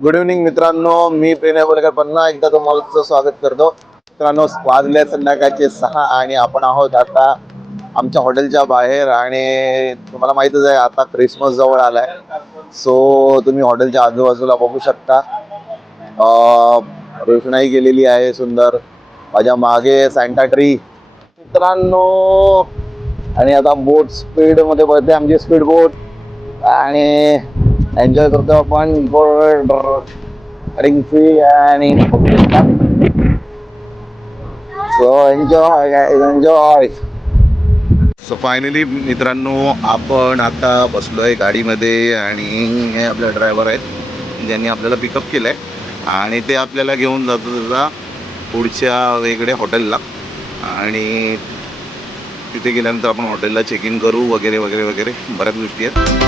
Good evening मित्रांनो, मी प्रेरणा बोलकर पुन्हा एकदा तुम्हाला स्वागत करतो. मित्रांनो, वाजले संध्याकाळचे 6 आणि आपण आहोत आता आमच्या हॉटेलच्या बाहेर. आणि तुम्हाला माहितच आहे आता क्रिसमस जवळ आलाय. सो तुम्ही हॉटेलच्या आजूबाजूला बघू शकता, रोषणाई केलेली आहे सुंदर. माझ्या मागे सॅन्टा ट्री मित्रांनो. आणि आता बोट स्पीड मध्ये पडते आमची स्पीड बोट आणि एन्जॉय करतो आपण रिंग फ्री आणि सो एन्जॉय. सो फायनली मित्रांनो, आपण आता बसलोय गाडीमध्ये आणि हे आपले ड्रायव्हर आहेत ज्यांनी आपल्याला पिकअप केलंय आणि ते आपल्याला घेऊन जातो त्याचा पुढच्या वेगळ्या हॉटेलला. आणि तिथे गेल्यानंतर आपण हॉटेलला चेक इन करू वगैरे वगैरे वगैरे बऱ्याच गोष्टी आहेत.